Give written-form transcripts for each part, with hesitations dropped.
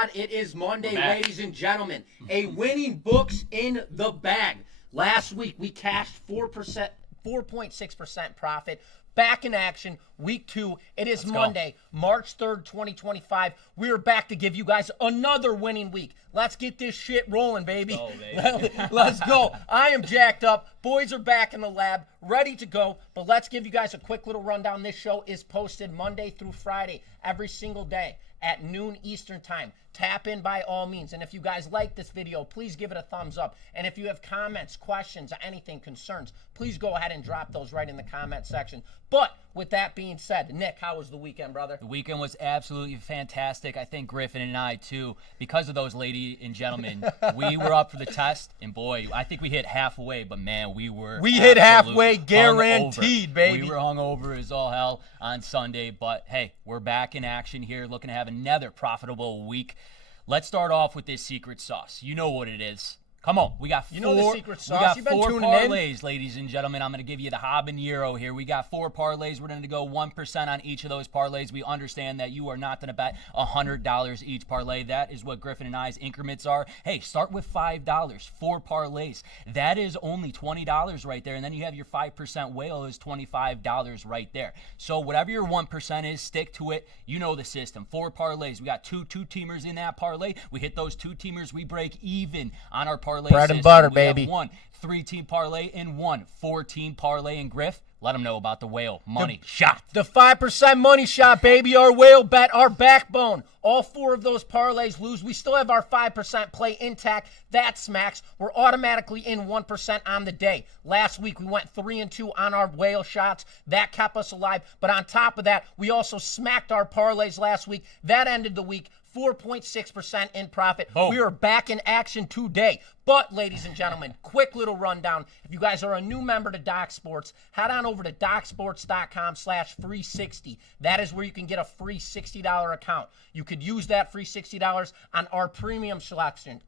God, it is Monday, ladies and gentlemen. A winning book's in the bag. Last week, we cashed 4.6% profit. Back in action, week 2. It is Monday, March 3rd, 2025. We are back to give you guys another winning week. Let's get this shit rolling, baby. Let's go. I am jacked up. Boys are back in the lab, ready to go. But let's give you guys a quick little rundown. This show is posted Monday through Friday, every single day at noon Eastern time. Tap in by all means. And if you guys like this video, please give it a thumbs up. And if you have comments, questions, anything, concerns, please go ahead and drop those right in the comment section. But with that being said, Nick, how was the weekend, brother? The weekend was absolutely fantastic. I think Griffin and I, too, because of those ladies and gentlemen, we were up for the test. And, boy, I think we hit halfway. But, man, we hit halfway, guaranteed, baby. We were hungover as all hell on Sunday. But, hey, we're back in action here, looking to have another profitable week. Let's start off with this secret sauce. You know what it is. Come on, we got four. The secret sauce. We got four parlays, ladies and gentlemen. I'm going to give you the habanero here. We got 4 parlays. We're going to go 1% on each of those parlays. We understand that you are not going to bet $100 each parlay. That is what Griffin and I's increments are. Hey, start with $5, 4 parlays. That is only $20 right there. And then you have your 5% whale is $25 right there. So whatever your 1% is, stick to it. You know the system. 4 parlays. We got two two-teamers in that parlay. We hit those 2 teamers. We break even on our parlay bread system. And butter, we baby. Have 1 3-team parlay and 1 4-team parlay. And Griff, let them know about the whale money shot. The 5% money shot, baby. Our whale bet, our backbone. All 4 of those parlays lose. We still have our 5% play intact. That smacks. We're automatically in 1% on the day. Last week, we went 3-2 on our whale shots. That kept us alive. But on top of that, we also smacked our parlays last week. That ended the week 4.6% in profit. We are back in action today. But, ladies and gentlemen, quick little rundown. If you guys are a new member to Docsports, head on over to docsports.com/free60. That is where you can get a free $60 account. You could use that free $60 on our premium selections,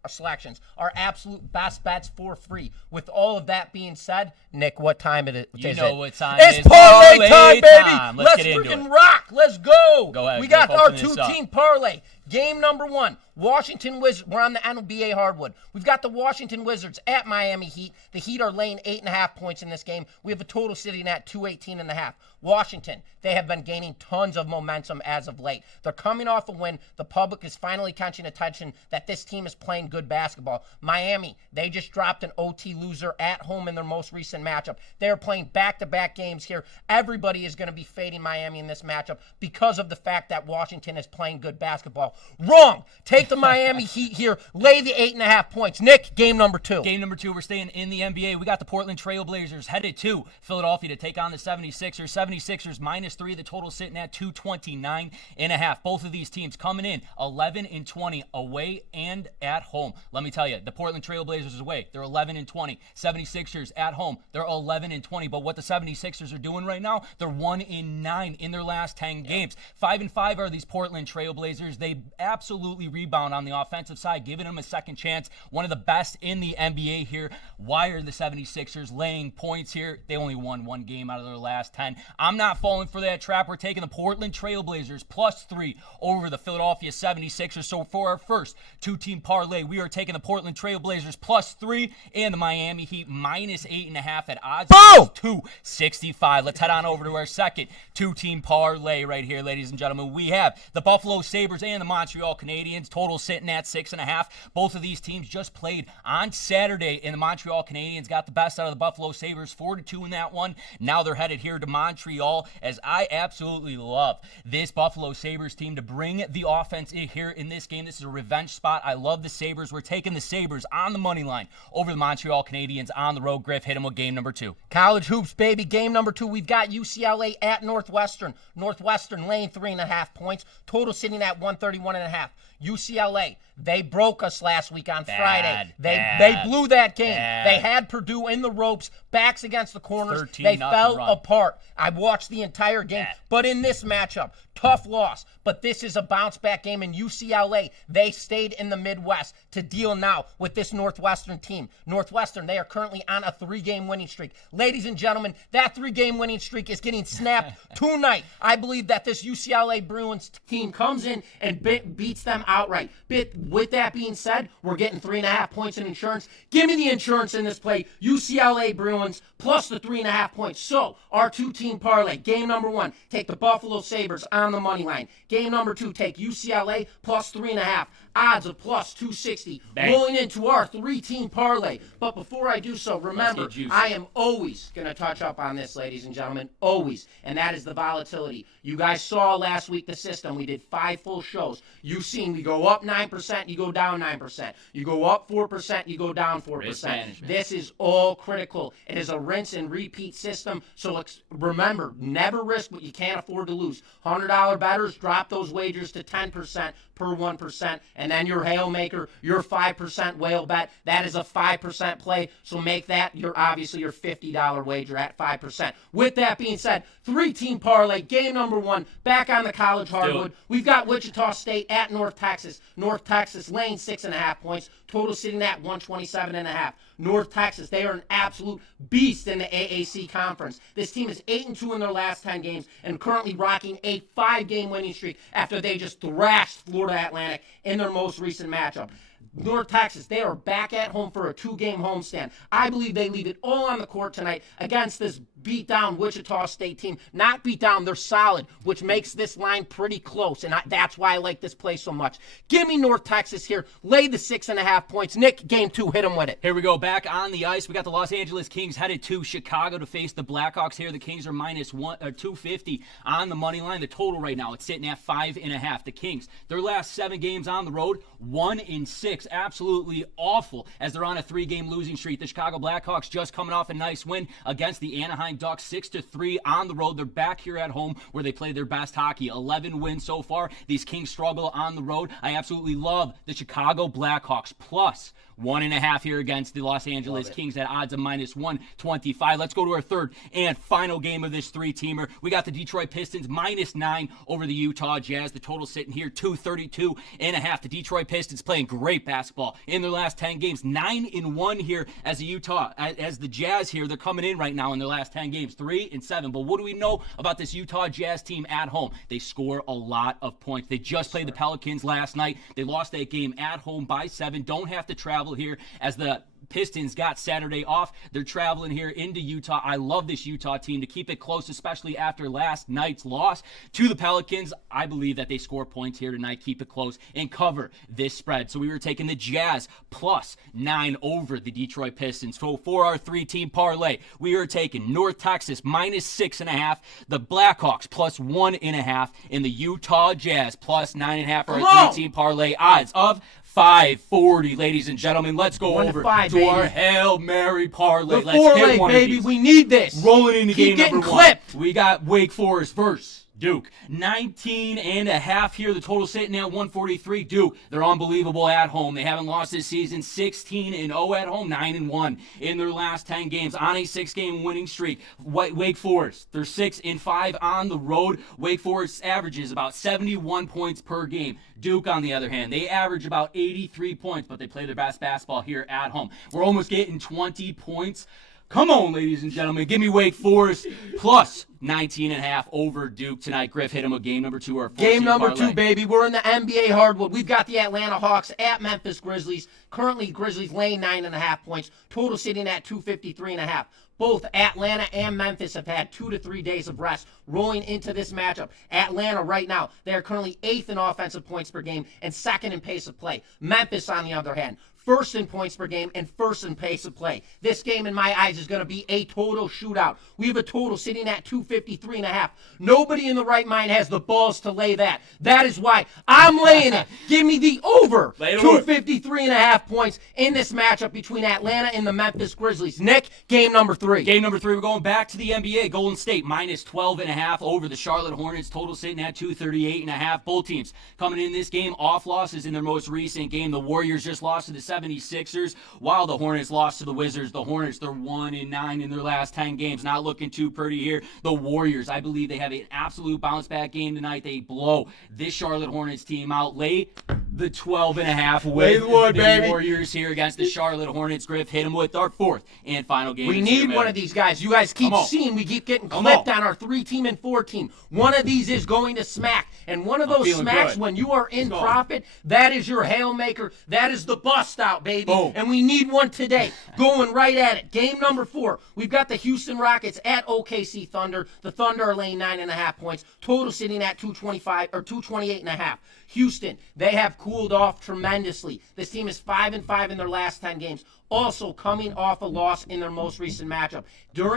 our absolute best bets for free. With all of that being said, Nick, what time is it? You know what time it is. It's parlay time, baby. Let's freaking rock. Let's go. Go ahead. We got our 2-team parlay. Game number 1, Washington Wizards. We're on the NBA hardwood. We've got the Washington Wizards at Miami Heat. The Heat are laying 8.5 points in this game. We have a total sitting at 218.5. Washington, they have been gaining tons of momentum as of late. They're coming off a win. The public is finally catching attention that this team is playing good basketball. Miami, they just dropped an OT loser at home in their most recent matchup. They're playing back-to-back games here. Everybody is going to be fading Miami in this matchup because of the fact that Washington is playing good basketball. Wrong. Take the Miami Heat here. Lay the 8.5 points. Nick, game number 2. Game number 2, we're staying in the NBA. We got the Portland Trail Blazers headed to Philadelphia to take on the 76ers. 76ers -3. The total sitting at 229.5. Both of these teams coming in 11-20 away and at home. Let me tell you, the Portland Trail Blazers away, they're 11-20. 76ers at home, they're 11-20. But what the 76ers are doing right now, they're 1-9 in their last 10 games. 5-5 are these Portland Trail Blazers. They absolutely rebound on the offensive side, giving them a second chance. One of the best in the NBA here. Why are the 76ers laying points here? They only won 1 game out of their last 10. I'm not falling for that trap. We're taking the Portland Trail Blazers +3 over the Philadelphia 76ers. So for our first 2-team parlay, we are taking the Portland Trail Blazers +3 and the Miami Heat -8.5 at odds of 265. Let's head on over to our second 2-team parlay right here, ladies and gentlemen. We have the Buffalo Sabres and the Montreal Canadiens, total sitting at 6.5. Both of these teams just played on Saturday, and the Montreal Canadiens got the best out of the Buffalo Sabres, 4-2 in that one. Now they're headed here to Montreal, as I absolutely love this Buffalo Sabres team to bring the offense in here in this game. This is a revenge spot. I love the Sabres. We're taking the Sabres on the money line over the Montreal Canadiens on the road. Griff, hit them with game number 2. College hoops, baby. Game number 2, we've got UCLA at Northwestern. Northwestern laying 3.5 points. Total sitting at 131.5. UCLA, They broke us last week on Friday. They blew that game. They had Purdue in the ropes, backs against the corners. They fell apart. I watched the entire game. But in this matchup, tough loss. But this is a bounce-back game in UCLA. They stayed in the Midwest to deal now with this Northwestern team. Northwestern, they are currently on a 3-game winning streak. Ladies and gentlemen, that 3-game winning streak is getting snapped tonight. I believe that this UCLA Bruins team comes in and beats them outright. With that being said, we're getting 3.5 points in insurance. Give me the insurance in this play. UCLA Bruins plus the 3.5 points. So, our 2-team parlay. Game number 1, take the Buffalo Sabres on the money line. Game number 2, take UCLA plus 3.5. Odds of plus 260. Rolling into our 3-team parlay. But before I do so, remember, I am always going to touch up on this, ladies and gentlemen. Always. And that is the volatility. You guys saw last week the system. We did 5 full shows. You've seen we go up 9%, you go down 9%. You go up 4%, you go down 4%. This is all critical. It is a rinse and repeat system. So remember, never risk what you can't afford to lose. $100 bettors, drop those wagers to 10% per 1%. And then your Hail Maker, your 5% whale bet, that is a 5% play. So make that obviously your $50 wager at 5%. With that being said, 3-team parlay, game number 1, back on the college hardwood. We've got Wichita State at North Texas. North Texas laying 6.5 points. Total sitting at 127.5. North Texas, they are an absolute beast in the AAC conference. This team is 8-2 in their last 10 games and currently rocking a 5-game winning streak after they just thrashed Florida Atlantic in their most recent matchup. North Texas, they are back at home for a 2-game homestand. I believe they leave it all on the court tonight against this beat-down Wichita State team. Not beat down, they're solid, which makes this line pretty close, and that's why I like this play so much. Give me North Texas here. Lay the 6.5 points. Nick, game 2, hit them with it. Here we go, back on the ice. We got the Los Angeles Kings headed to Chicago to face the Blackhawks here. The Kings are minus 250 on the money line. The total right now, it's sitting at 5.5. The Kings, their last 7 games on the road, 1-6. Absolutely awful as they're on a 3-game losing streak. The Chicago Blackhawks just coming off a nice win against the Anaheim Ducks, 6-3 on the road. They're back here at home where they play their best hockey. 11 wins so far. These Kings struggle on the road. I absolutely love the Chicago Blackhawks plus 1.5 here against the Los Angeles Kings at odds of minus 125. Let's go to our third and final game of this 3-teamer. We got the Detroit Pistons minus 9 over the Utah Jazz. The total sitting here 232.5. The Detroit Pistons playing great basketball in their last 10 games. 9-1 here as the Jazz here. They're coming in right now in their last 10 games, 3-7. But what do we know about this Utah Jazz team at home? They score a lot of points. They just played the Pelicans last night. They lost that game at home by 7. Don't have to travel here as the Pistons got Saturday off. They're traveling here into Utah. I love this Utah team to keep it close, especially after last night's loss to the Pelicans. I believe that they score points here tonight, keep it close, and cover this spread. So we were taking the Jazz plus 9 over the Detroit Pistons. So for our 3-team parlay, we are taking North Texas minus 6.5, the Blackhawks plus 1.5, and the Utah Jazz plus 9.5 for our 3-team parlay. Odds of 540, ladies and gentlemen. Let's go over to our Hail Mary parlay. Let's hit one baby. Of these. We need this. Rolling into Keep game number clipped. 1. We got Wake Forest versus Duke. 19.5 here. The total sitting at 143. Duke, they're unbelievable at home. They haven't lost this season. 16-0 at home. 9-1 in their last 10 games on a 6-game winning streak. Wake Forest, they're 6-5 on the road. Wake Forest averages about 71 points per game. Duke, on the other hand, they average about 83 points, but they play their best basketball here at home. We're almost getting 20 points. Come on, ladies and gentlemen. Give me Wake Forest plus 19.5 over Duke tonight. Griff, hit him with game number 2 or 14 Game number parlay. 2, baby. We're in the NBA hardwood. We've got the Atlanta Hawks at Memphis Grizzlies. Currently, Grizzlies laying 9.5 points. Total sitting at 253.5. Both Atlanta and Memphis have had 2 to 3 days of rest rolling into this matchup. Atlanta right now, they are currently 8th in offensive points per game and 2nd in pace of play. Memphis, on the other hand, first in points per game, and first in pace of play. This game, in my eyes, is going to be a total shootout. We have a total sitting at 253.5. Nobody in the right mind has the balls to lay that. That is why I'm laying it. Give me the over 253.5 points in this matchup between Atlanta and the Memphis Grizzlies. Nick, game number 3. Game number 3, we're going back to the NBA. Golden State minus 12.5 over the Charlotte Hornets. Total sitting at 238.5. Both teams coming in this game off losses in their most recent game. The Warriors just lost to the 76ers, while the Hornets lost to the Wizards. The Hornets, they're 1-9 in their last 10 games. Not looking too pretty here. The Warriors, I believe they have an absolute bounce-back game tonight. They blow this Charlotte Hornets team out. Lay the 12.5 with the Warriors here against the Charlotte Hornets. Griff, hit them with our 4th and final game. We need one of these guys. You guys keep seeing we keep getting clipped on our 3-team and 4-team. One of these is going to smack. And one of those smacks, when you are in profit, that is your Hail Maker. That is the bust out, baby. Boom. And we need one today. Going right at it. Game number 4. We've got the Houston Rockets at OKC Thunder. The Thunder are laying 9.5 points. Total sitting at 228.5. Houston, they have cooled off tremendously. This team is 5-5 in their last 10 games. Also coming off a loss in their most recent matchup.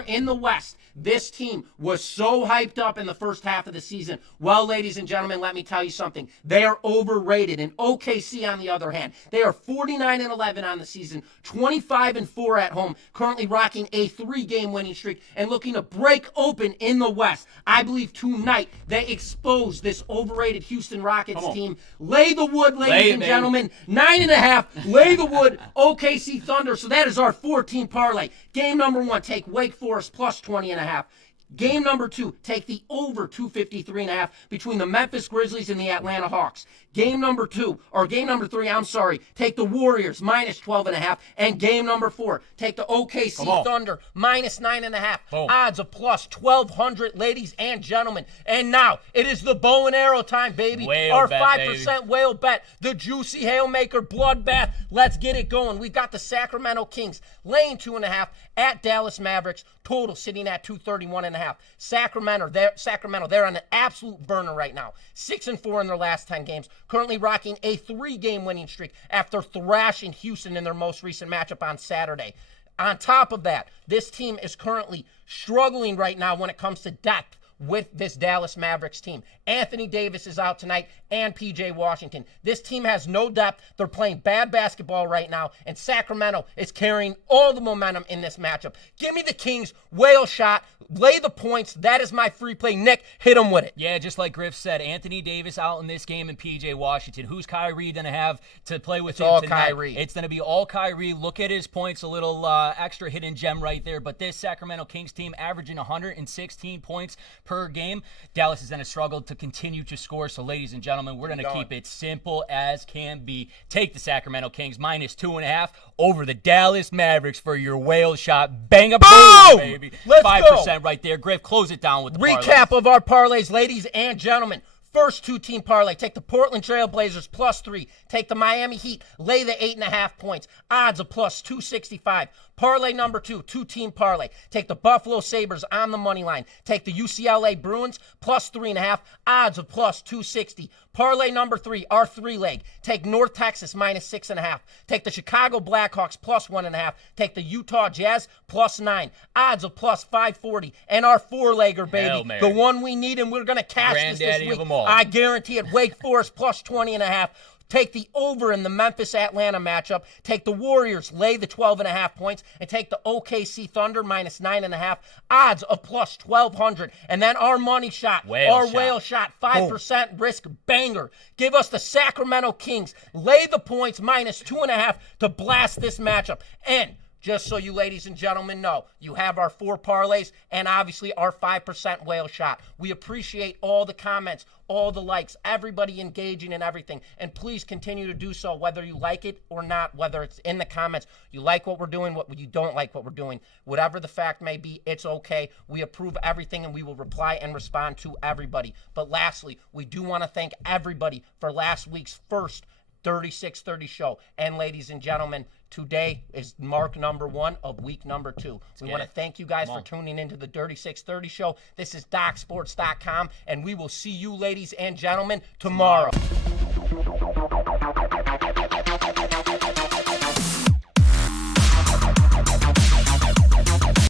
In the West, this team was so hyped up in the first half of the season. Well, ladies and gentlemen, let me tell you something. They are overrated. And OKC, on the other hand, they are 49-11 on the season, 25-4 at home, currently rocking a 3-game winning streak and looking to break open in the West. I believe tonight they expose this overrated Houston Rockets team. Lay the wood, ladies and gentlemen. 9.5. Lay the wood. OKC Thunder. So that is our 4-team parlay. Game number 1, take Wake Forest plus 20.5. Game number 2, take the over 253.5 between the Memphis Grizzlies and the Atlanta Hawks. Game number 3, take the Warriors minus 12.5. And game number 4, take the OKC Thunder minus 9.5. Odds of plus 1,200, ladies and gentlemen. And now, it is the bow and arrow time, baby. Our 5% whale bet, the juicy Hail Maker bloodbath. Let's get it going. We've got the Sacramento Kings laying 2.5 at Dallas Mavericks. Total sitting at 231.5. Sacramento, they're on an absolute burner right now. 6-4 in their last 10 games. Currently rocking a 3-game winning streak after thrashing Houston in their most recent matchup on Saturday. On top of that, this team is currently struggling right now when it comes to depth with this Dallas Mavericks team. Anthony Davis is out tonight and PJ Washington. This team has no depth. They're playing bad basketball right now, and Sacramento is carrying all the momentum in this matchup. Give me the Kings, whale shot, lay the points. That is my free play. Nick, hit them with it. Yeah, just like Griff said, Anthony Davis out in this game and PJ Washington. Who's Kyrie going to have to play with him tonight? Kyrie. It's going to be all Kyrie. Look at his points, a little extra hidden gem right there. But this Sacramento Kings team averaging 116 points per game. Dallas is going to struggle to continue to score. So, ladies and gentlemen, we're going to keep it simple as can be. Take the Sacramento Kings minus 2.5 over the Dallas Mavericks for your whale shot. Bang a boom, baby. Let's 5% go. right there. Griff, close it down with the recap parlays. of our parlays, ladies and gentlemen. First 2-team parlay, take the Portland Trail Blazers plus 3. Take the Miami Heat, lay the 8.5 points. Odds of plus 265. Parlay number 2, 2-team parlay. Take the Buffalo Sabres on the money line. Take the UCLA Bruins plus 3.5. Odds of plus 260. Parlay number 3, our 3-leg. Take North Texas minus 6.5. Take the Chicago Blackhawks plus 1.5. Take the Utah Jazz plus 9. Odds of plus 540. And our 4-legger, baby. The one we need, and we're going to cash this week. I guarantee it. Wake Forest plus 20.5. Take the over in the Memphis-Atlanta matchup. Take the Warriors, lay the 12.5 points, and take the OKC Thunder minus 9.5. Odds of plus 1,200. And then our money shot, whale shot, 5% risk banger. Give us the Sacramento Kings, lay the points minus 2.5 to blast this matchup. And just so you ladies and gentlemen know, you have our 4 parlays and obviously our 5% whale shot. We appreciate all the comments, all the likes, everybody engaging and everything. And please continue to do so, whether you like it or not, whether it's in the comments. You like what we're doing, what you don't like what we're doing. Whatever the fact may be, it's okay. We approve everything and we will reply and respond to everybody. But lastly, we do want to thank everybody for last week's first 3630 show. And ladies and gentlemen, today is mark number 1 of week number 2. We want to thank you guys for tuning into the Dirty 630 show. This is Docsports.com, and we will see you, ladies and gentlemen, tomorrow.